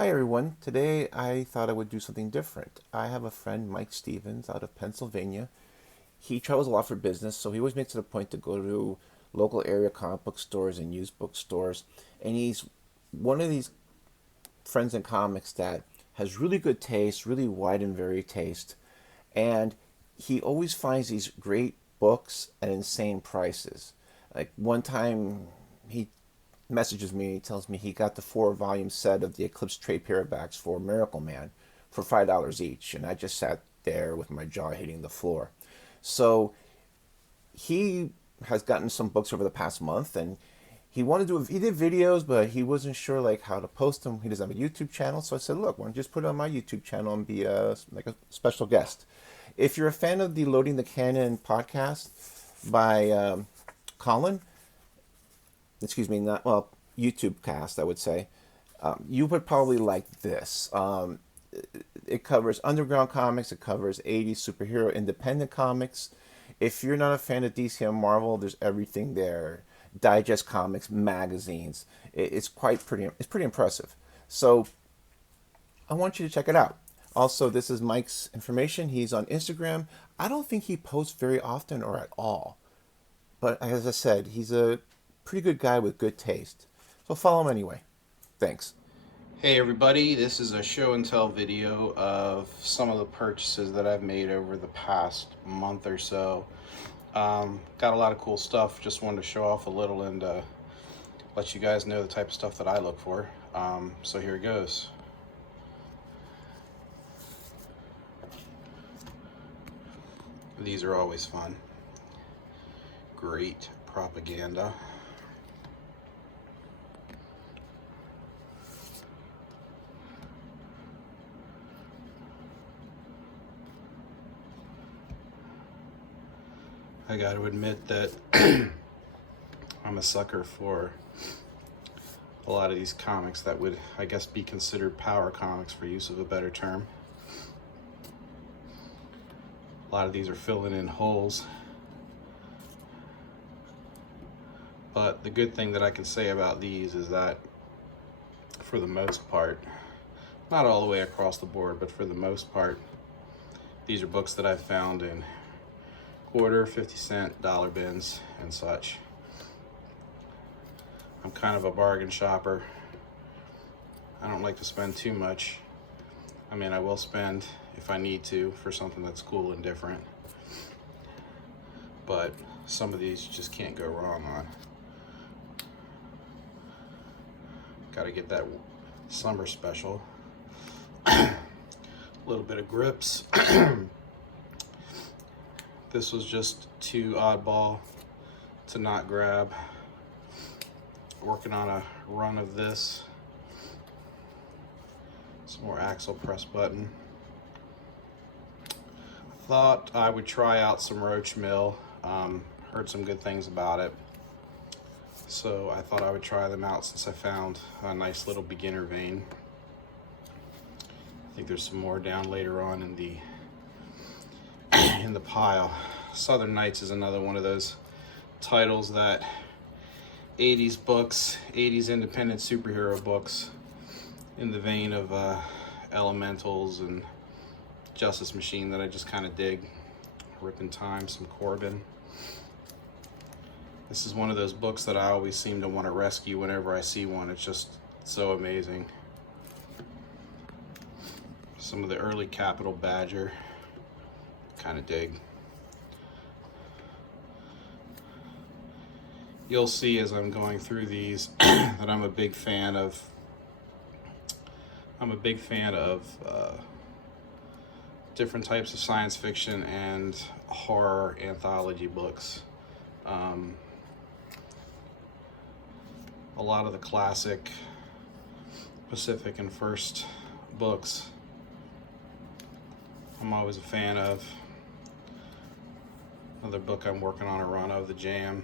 Hi everyone. Today I thought I would do something different. I have a friend, Mike Stevens, out of Pennsylvania. He travels a lot for business, so he always makes it a point to go to local area comic book stores and used bookstores. And he's one of these friends in comics that has really good taste, really wide and varied taste. And he always finds these great books at insane prices. Like one time he messages me, he tells me he got the 4 volume set of the Eclipse trade paperbacks for Miracle Man for $5 each, and I just sat there with my jaw hitting the floor. So he has gotten some books over the past month, and he did videos, but he wasn't sure like how to post them. He doesn't have a YouTube channel, so I said, look, why don't you just put it on my YouTube channel and be a special guest. If you're a fan of the Loading the Cannon podcast by Colin, excuse me, not well, YouTube cast, I would say, you would probably like this. It covers underground comics. It covers 80s superhero independent comics. If you're not a fan of DC and Marvel, there's everything there. Digest comics, magazines. It's quite pretty. It's pretty impressive. So I want you to check it out. Also, this is Mike's information. He's on Instagram. I don't think he posts very often or at all. But as I said, he's a pretty good guy with good taste. So follow him anyway. Thanks. Hey everybody, this is a show and tell video of some of the purchases that I've made over the past month or so. Got a lot of cool stuff, just wanted to show off a little and let you guys know the type of stuff that I look for. So here it goes. These are always fun. Great propaganda. I got to admit that I'm a sucker for a lot of these comics that would, I guess, be considered power comics, for use of a better term. A lot of these are filling in holes. But the good thing that I can say about these is that, for the most part, not all the way across the board, but for the most part, these are books that I've found in quarter, 50-cent, dollar bins and such. I'm kind of a bargain shopper. I don't like to spend too much. I mean, I will spend if I need to for something that's cool and different. But some of these you just can't go wrong on. Gotta get that summer special. A little bit of grips. This was just too oddball to not grab. Working on a run of this. Some more axle press button. Thought I would try out some Roach Mill. Heard some good things about it. So I thought I would try them out since I found a nice little beginner vein. I think there's some more down later on in the pile. Southern Nights is another one of those titles that 80s books, 80s independent superhero books in the vein of Elementals and Justice Machine that I just kind of dig. Rip in Time, some Corbin. This is one of those books that I always seem to want to rescue whenever I see one. It's just so amazing. Some of the early Capital Badger, kind of dig. You'll see as I'm going through these that I'm a big fan of different types of science fiction and horror anthology books. A lot of the classic Pacific and First books I'm always a fan of. Another book I'm working on a run of, The Jam.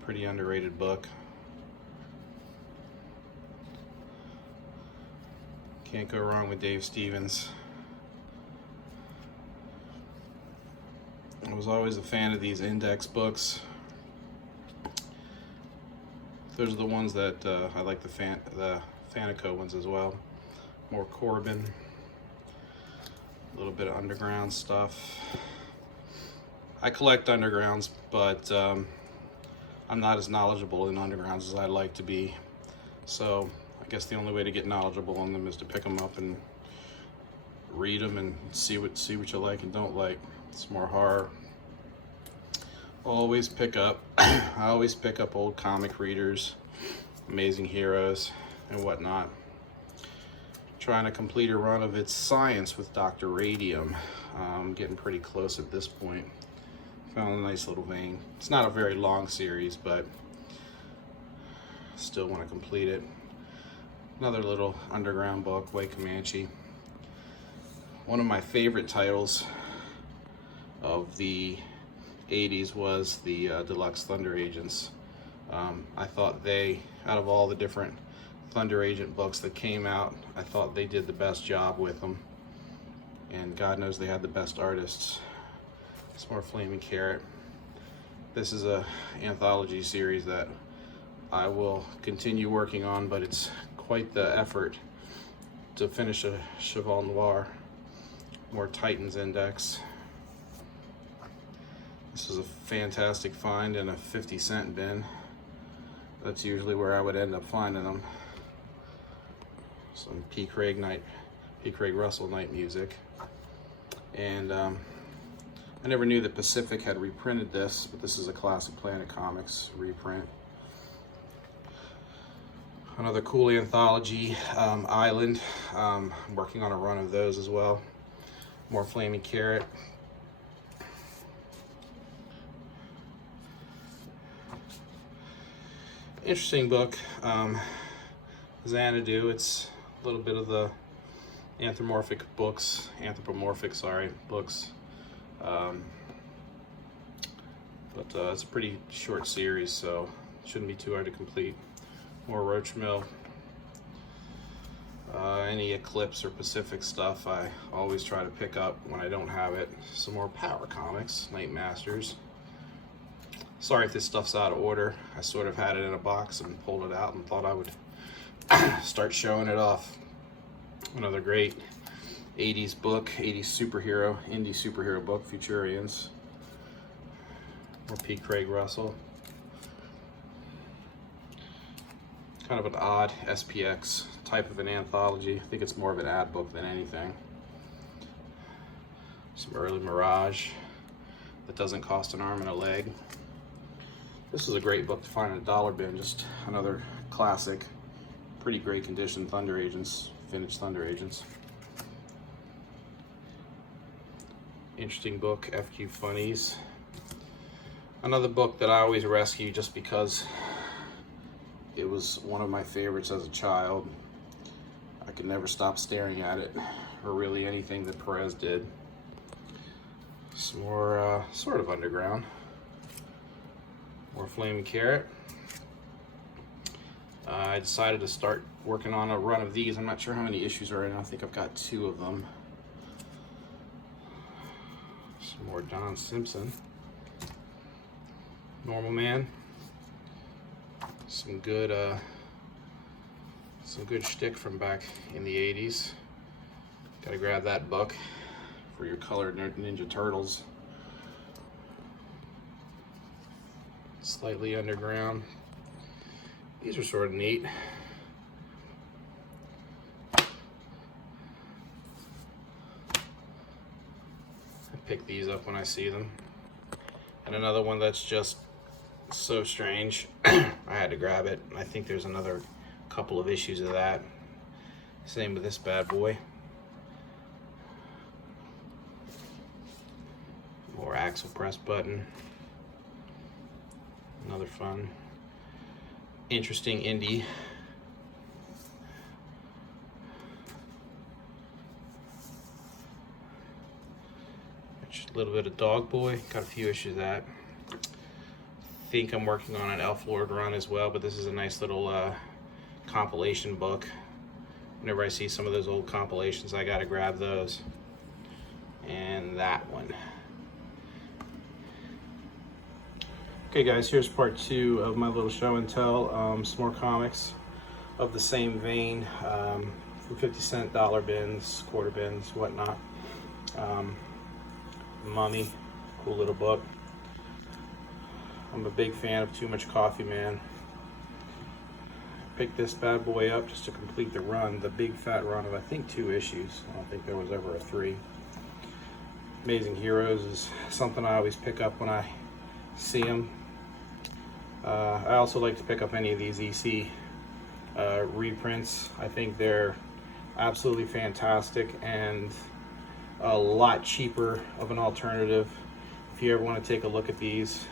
Pretty underrated book. Can't go wrong with Dave Stevens. I was always a fan of these index books. Those are the ones that I like, the Fanico ones as well. More Corbin, a little bit of underground stuff. I collect undergrounds, but I'm not as knowledgeable in undergrounds as I'd like to be. So I guess the only way to get knowledgeable on them is to pick them up and read them and see what you like and don't like. It's more horror. Always pick up. I always pick up old comic readers, Amazing Heroes, and whatnot. Trying to complete a run of It's Science with Dr. Radium. Getting pretty close at this point. Found a nice little vein. It's not a very long series, but still want to complete it. Another little underground book, White Comanche. One of my favorite titles of the 80s was the Deluxe Thunder Agents. I thought out of all the different Thunder Agent books that came out, I thought they did the best job with them. And God knows they had the best artists. Some more Flaming Carrot. This is a anthology series that I will continue working on, but it's quite the effort to finish a Cheval Noir. More Titans Index. This is a fantastic find in a 50-cent bin. That's usually where I would end up finding them. Some P. Craig Russell night music. And I never knew that Pacific had reprinted this, but this is a Classic Planet Comics reprint. Another cool anthology, Island. I'm working on a run of those as well. More Flaming Carrot. Interesting book, Xanadu. It's a little bit of the anthropomorphic books. But it's a pretty short series, so it shouldn't be too hard to complete. More Roach Mill. Any Eclipse or Pacific stuff I always try to pick up when I don't have it. Some more Power Comics, Night Masters. Sorry if this stuff's out of order. I sort of had it in a box and pulled it out and thought I would start showing it off. Another great 80s book, 80s superhero, indie superhero book, Futurians. More P. Craig Russell. Kind of an odd SPX type of an anthology. I think it's more of an ad book than anything. Some early Mirage that doesn't cost an arm and a leg. This is a great book to find in a dollar bin. Just another classic, pretty great condition Thunder Agents, vintage Thunder Agents. Interesting book, FQ Funnies. Another book that I always rescue just because it was one of my favorites as a child. I could never stop staring at it, or really anything that Perez did. Some more sort of underground. More Flaming Carrot. I decided to start working on a run of these. I'm not sure how many issues are in. I think I've got 2 of them. Some more Don Simpson. Normal Man. Some good shtick from back in the 80s. Gotta grab that book for your colored Ninja Turtles. Slightly underground. These are sort of neat. I pick these up when I see them. And another one that's just so strange, I had to grab it. I think there's another couple of issues of that. Same with this bad boy. More Axle Press Button. Another fun, interesting indie. A little bit of Dog Boy, got a few issues of that. I think I'm working on an Elf Lord run as well, but this is a nice little compilation book. Whenever I see some of those old compilations, I gotta grab those. And that one. Okay guys, here's part 2 of my little show and tell. Some more comics of the same vein, from 50-cent, dollar bins, quarter bins, whatnot. Mummy, cool little book. I'm a big fan of Too Much Coffee Man. Picked this bad boy up just to complete the run, the big fat run of I think 2 issues. I don't think there was ever a 3. Amazing Heroes is something I always pick up when I see them. I also like to pick up any of these EC reprints. I think they're absolutely fantastic and a lot cheaper of an alternative if you ever want to take a look at these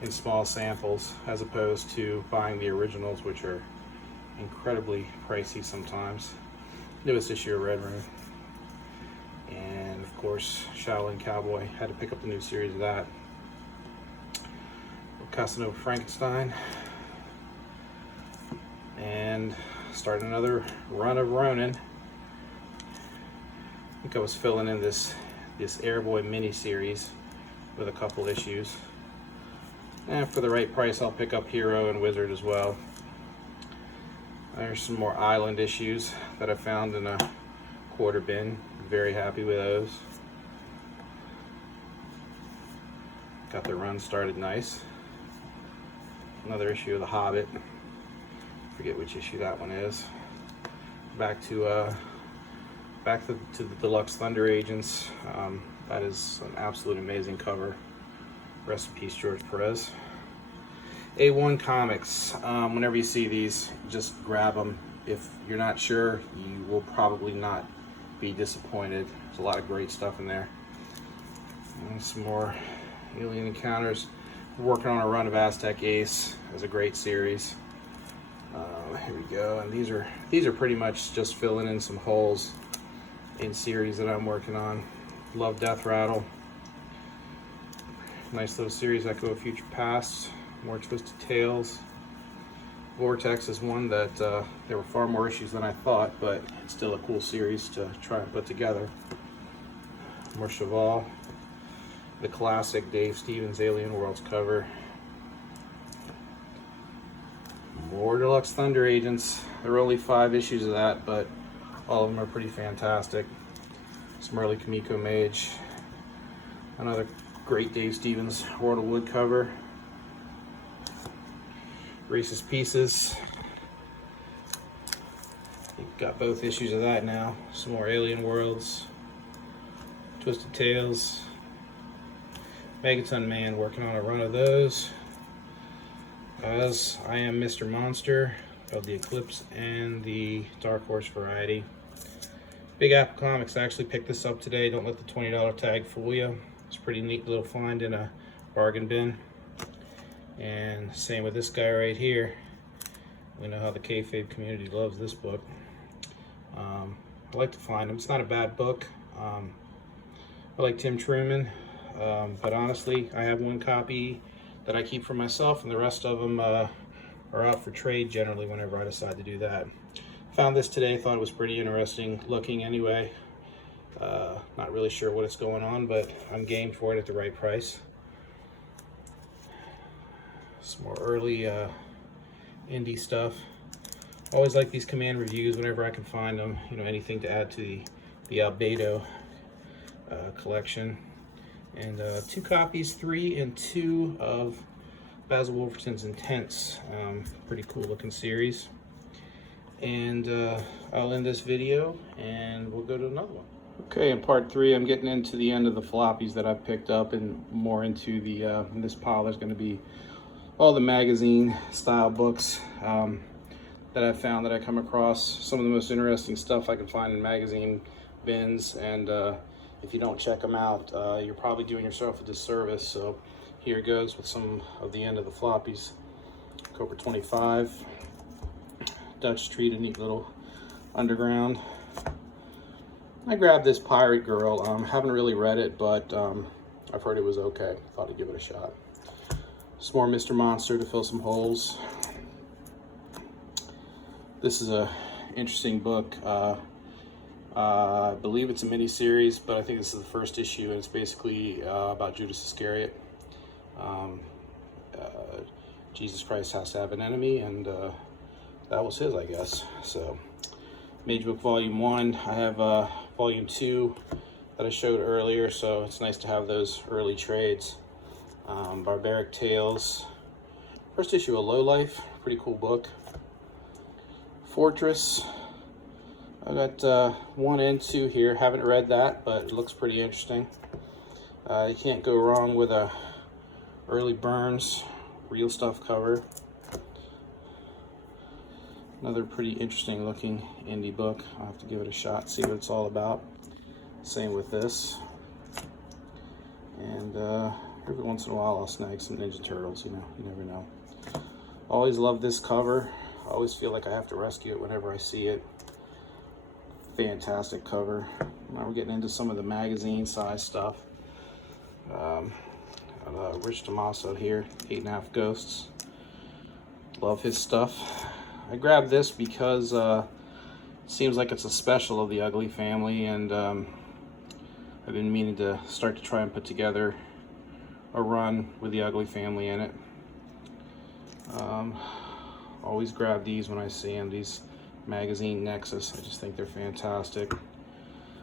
in small samples, as opposed to buying the originals, which are incredibly pricey sometimes. Newest issue of Red Room, and of course Shaolin Cowboy. Had to pick up the new series of that. Casanova Frankenstein, and starting another run of Ronin. I think I was filling in this Airboy mini series with a couple issues, and for the right price I'll pick up Hero and Wizard as well. There's some more Island issues that I found in a quarter bin. Very happy with those. Got the run started nice. Another issue of The Hobbit. Forget which issue that one is. Back to the Deluxe Thunder Agents. That is an absolute amazing cover. Rest in peace, George Perez. A1 Comics. Whenever you see these, just grab them. If you're not sure, you will probably not be disappointed. There's a lot of great stuff in there. And some more Alien Encounters. We're working on a run of Aztec Ace. It's a great series. Here we go, and these are pretty much just filling in some holes in series that I'm working on. Love Death Rattle. Nice little series, Echo of Future Past. More Twisted Tales. Vortex is one that there were far more issues than I thought, but it's still a cool series to try and put together. More Cheval. The classic Dave Stevens Alien Worlds cover. More Deluxe Thunder Agents. There are only 5 issues of that, but all of them are pretty fantastic. Some early Kamiko Mage. Another great Dave Stevens World of Wood cover. Reese's Pieces. You've got both issues of that now. Some more Alien Worlds. Twisted Tales. Megaton Man, working on a run of those. As I Am Mr. Monster of the Eclipse and the Dark Horse variety. Big Apple Comics, I actually picked this up today. Don't let the $20 tag fool you. It's a pretty neat little find in a bargain bin. And same with this guy right here. We know how the kayfabe community loves this book. I like to find them. It's not a bad book. I like Tim Truman. But honestly, I have 1 copy that I keep for myself, and the rest of them are out for trade generally whenever I decide to do that. Found this today, thought it was pretty interesting looking anyway. Not really sure what it's going on, but I'm game for it at the right price. Some more early indie stuff. Always like these Command reviews whenever I can find them. You know, anything to add to the Albedo collection. And 2 copies, 3 and 2 of Basil Wolferton's Intense. Pretty cool looking series. And I'll end this video and we'll go to another one. Okay, in part 3, I'm getting into the end of the floppies that I've picked up, and more into the in this pile there's going to be all the magazine style books that I've found, that I come across. Some of the most interesting stuff I can find in magazine bins, and if you don't check them out, you're probably doing yourself a disservice. So here goes with some of the end of the floppies. Cobra 25, Dutch Treat, a neat little underground. I grabbed this Pirate Girl. Haven't really read it, but I've heard it was okay. Thought I'd give it a shot. Some more Mr. Monster to fill some holes. This is a interesting book. I believe it's a mini-series, but I think this is the first issue, and it's basically about Judas Iscariot. Jesus Christ has to have an enemy, and that was his, I guess. So, Mage Book Volume 1. I have Volume 2 that I showed earlier, so it's nice to have those early trades. Barbaric Tales. First issue of Lowlife, pretty cool book. Fortress. I got 1 and 2 here. Haven't read that, but it looks pretty interesting. You can't go wrong with a early Burns Real Stuff cover. Another pretty interesting looking indie book. I'll have to give it a shot, see what it's all about. Same with this. And every once in a while I'll snag some Ninja Turtles, you never know. Always love this cover. I always feel like I have to rescue it whenever I see it. Fantastic cover. Now we're getting into some of the magazine size stuff. Rich Tomaso here, 8.5 Ghosts. Love his stuff. I grabbed this because it seems like it's a special of the Ugly Family, and I've been meaning to start to try and put together a run with the Ugly Family in it. Always grab these when I see them, these magazine Nexus. I just think they're fantastic.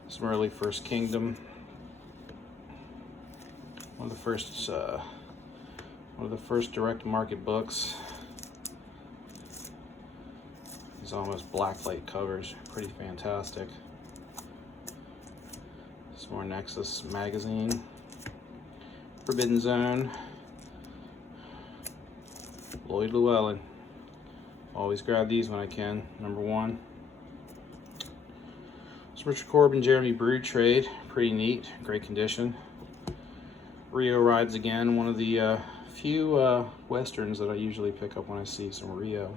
Some early First Kingdom. One of the first direct market books. These almost blacklight covers, pretty fantastic. Some more Nexus magazine. Forbidden Zone. Lloyd Llewellyn. Always grab these when I can. Number 1. It's Richard Corbin, Jeremy Brood trade. Pretty neat, great condition. Rio Rides Again, one of the few westerns that I usually pick up when I see some Rio.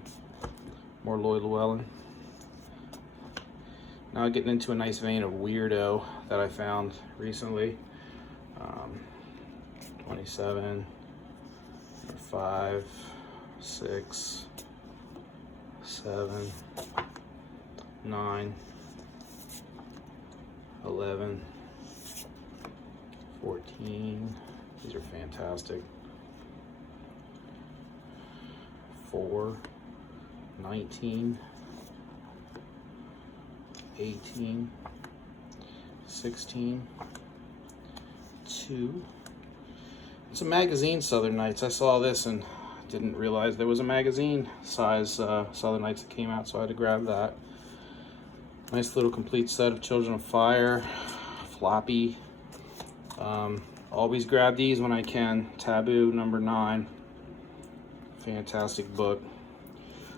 More Lloyd Llewellyn. Now getting into a nice vein of weirdo that I found recently. 27, 5, 6, 7, 9, 11, 14. These are fantastic. 4, 19, 18, 16, 2. It's a magazine, Southern Nights. I saw this and didn't realize there was a magazine size Southern Nights that came out, so I had to grab that. Nice little complete set of Children of Fire, floppy. Always grab these when I can. Taboo, number 9. Fantastic book.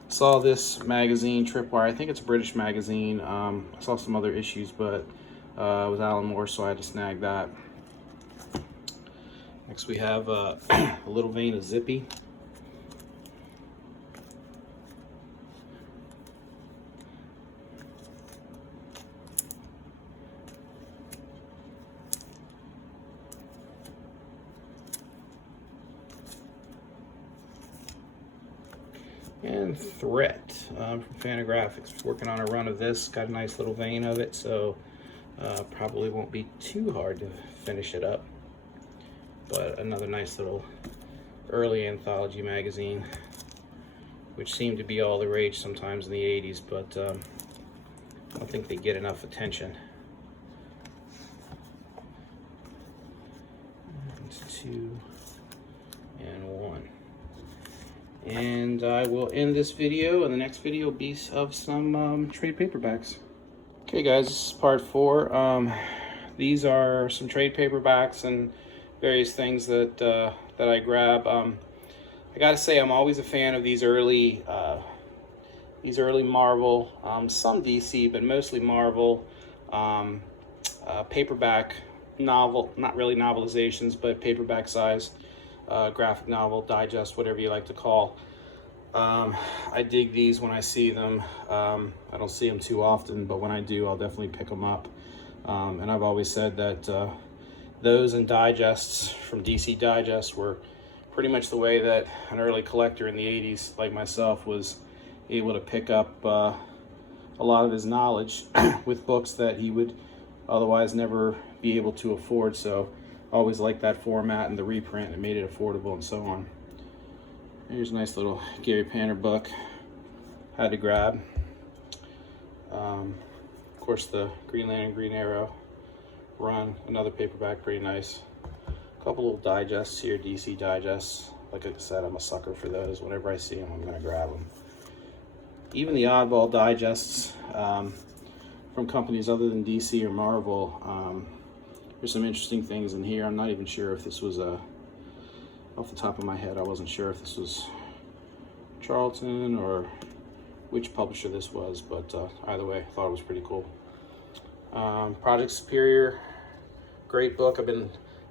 Saw this magazine, Tripwire. I think it's a British magazine. I saw some other issues, but it was Alan Moore, so I had to snag that. Next we have a little vein of Zippy. And Threat from Fantagraphics. Working on a run of this. Got a nice little vein of it, so probably won't be too hard to finish it up. But another nice little early anthology magazine, which seemed to be all the rage sometimes in the 80s, but I don't think they get enough attention. It's 2 and 1. And I will end this video, and the next video will be of some trade paperbacks. Okay guys, this is part 4. These are some trade paperbacks and various things that that I grab. I gotta say, I'm always a fan of these early Marvel, some DC, but mostly Marvel paperback novel, not really novelizations, but paperback size graphic novel, digest, whatever you like to call. I dig these when I see them. I don't see them too often, but when I do, I'll definitely pick them up. And I've always said that those and digests from DC Digest were pretty much the way that an early collector in the 80s, like myself, was able to pick up a lot of his knowledge with books that he would otherwise never be able to afford. So I always liked that format and the reprint. It made it affordable and so on. Here's a nice little Gary Panter book. Had to grab. Of course, the Green Lantern, Green Arrow run, another paperback, pretty nice. A couple little digests here, DC digests. Like I said, I'm a sucker for those. Whenever I see them, I'm gonna grab them. Even the oddball digests from companies other than DC or Marvel. There's some interesting things in here. I'm not even sure if this was off the top of my head, I wasn't sure if this was Charlton or which publisher this was, but either way, I thought it was pretty cool. Project Superior, great book.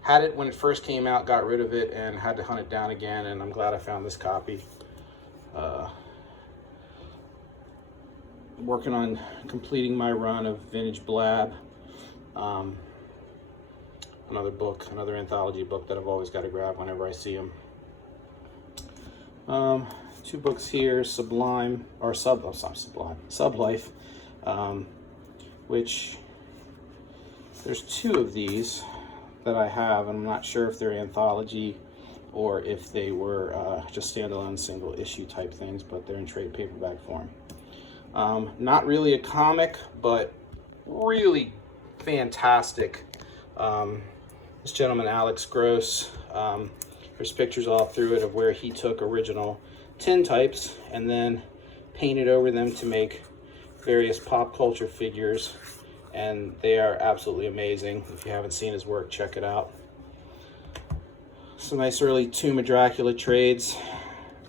Had it when it first came out, got rid of it, and had to hunt it down again, and I'm glad I found this copy. Working on completing my run of Vintage Blab. Another book, another anthology book that I've always got to grab whenever I see them. Two books here, Sublime, or Sublife, which there's two of these that I have, and I'm not sure if they're anthology or if they were just standalone single issue type things, but they're in trade paperback form. Not really a comic, but really fantastic. This gentleman, Alex Gross, there's pictures all through it of where he took original tin types and then painted over them to make various pop culture figures, and they are absolutely amazing. If you haven't seen his work, check it out. Some nice early Tomb of Dracula trades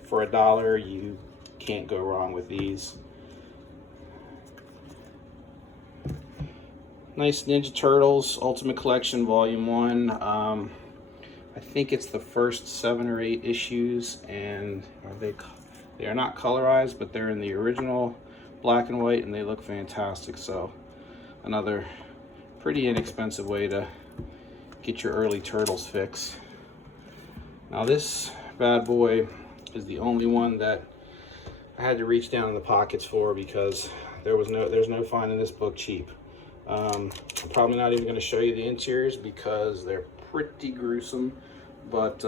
for $1. You can't go wrong with these. Nice Ninja Turtles Ultimate Collection Volume 1. I think it's the first 7 or 8 issues, and they are not colorized, but they're in the original black and white, and they look fantastic. So another pretty inexpensive way to get your early Turtles fix. Now this bad boy is the only one that I had to reach down in the pockets for, because there's no finding this book cheap. I'm probably not even going to show you the interiors because they're pretty gruesome, but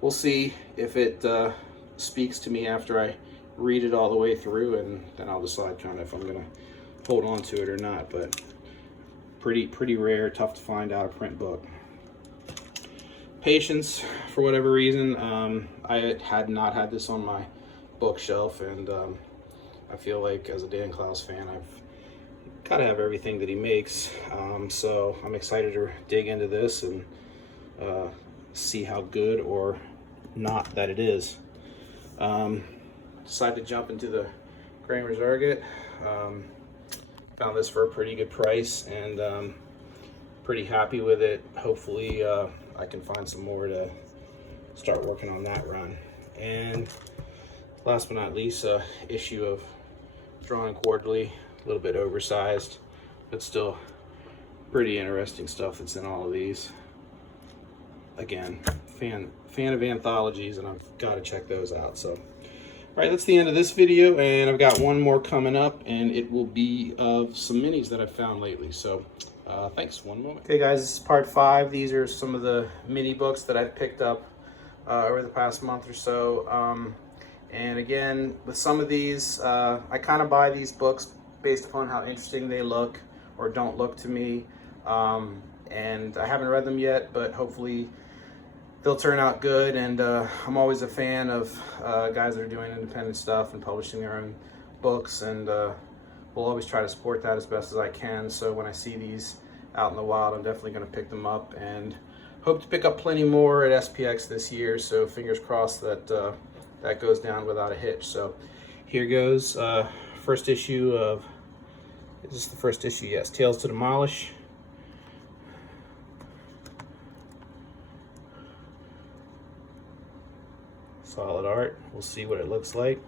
we'll see if it speaks to me after I read it all the way through, and then I'll decide kind of if I'm going to hold on to it or not. But pretty rare, tough to find out a print book. Patience, for whatever reason, I had not had this on my bookshelf, and I feel like as a Dan Klaus fan, I've got to have everything that he makes, so I'm excited to dig into this and see how good or not that it is. Decided to jump into the Kramer's Argot. Found this for a pretty good price, and pretty happy with it. Hopefully I can find some more to start working on that run. And last but not least, issue of Drawn and Quarterly. A little bit oversized, but still pretty interesting stuff that's in all of these. Again, fan of anthologies, and I've got to check those out. So, all right, that's the end of this video, and I've got one more coming up, and it will be of some minis that I've found lately. So, thanks. One moment. Okay, guys, this is part 5. These are some of the mini books that I've picked up over the past month or so. And again, with some of these, I kind of buy these books based upon how interesting they look or don't look to me. And I haven't read them yet, but hopefully they'll turn out good. And I'm always a fan of guys that are doing independent stuff and publishing their own books, and we'll always try to support that as best as I can. So when I see these out in the wild, I'm definitely going to pick them up, and hope to pick up plenty more at SPX this year. So fingers crossed that that goes down without a hitch. So here goes. First issue of, is this the first issue? Yes, Tales to Demolish. Solid art. We'll see what it looks like.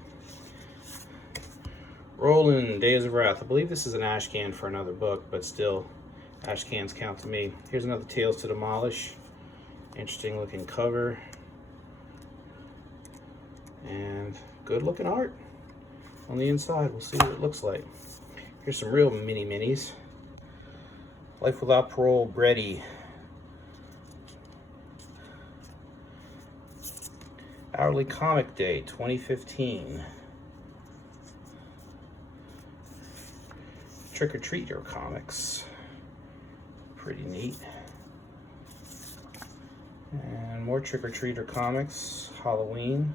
Roland, Days of Wrath. I believe this is an ash can for another book, but still, ash cans count to me. Here's another Tales to Demolish. Interesting looking cover. And good looking art on the inside. We'll see what it looks like. Here's some real minis. Life Without Parole, Brady. Hourly Comic Day 2015. Trick or Treat Your Comics. Pretty neat. And more Trick or Treater comics, Halloween.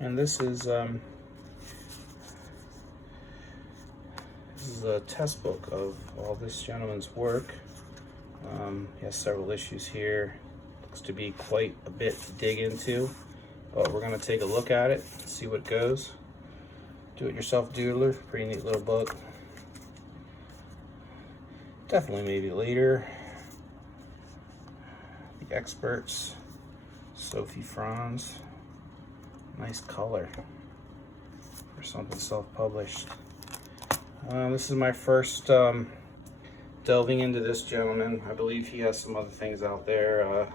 And this is a test book of all this gentleman's work. He has several issues here. Looks to be quite a bit to dig into, but we're gonna take a look at it, see what goes. Do-it-yourself doodler, pretty neat little book. Definitely maybe later. The Experts, Sophie Franz. Nice color for something self-published. This is my first delving into this gentleman. I believe he has some other things out there.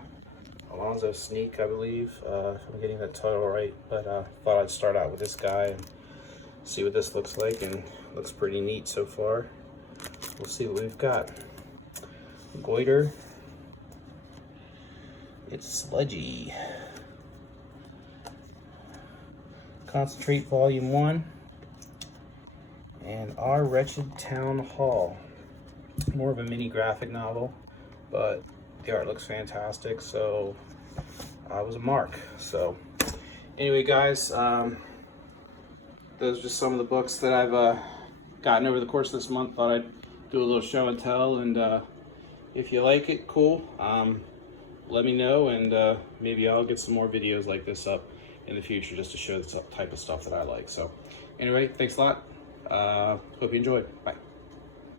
Alonzo Sneak, I believe, if I'm getting that title right. But thought I'd start out with this guy and see what this looks like, and looks pretty neat so far. We'll see what we've got. Goiter. It's Sludgy. Concentrate Volume 1. And Our Wretched Town Hall. More of a mini graphic novel, but the art looks fantastic, so I was a mark. So anyway, guys, those are just some of the books that I've gotten over the course of this month. Thought I'd do a little show and tell, and if you like it, cool. Let me know, and maybe I'll get some more videos like this up in the future just to show the type of stuff that I like. So anyway, thanks a lot. Hope you enjoyed. Bye.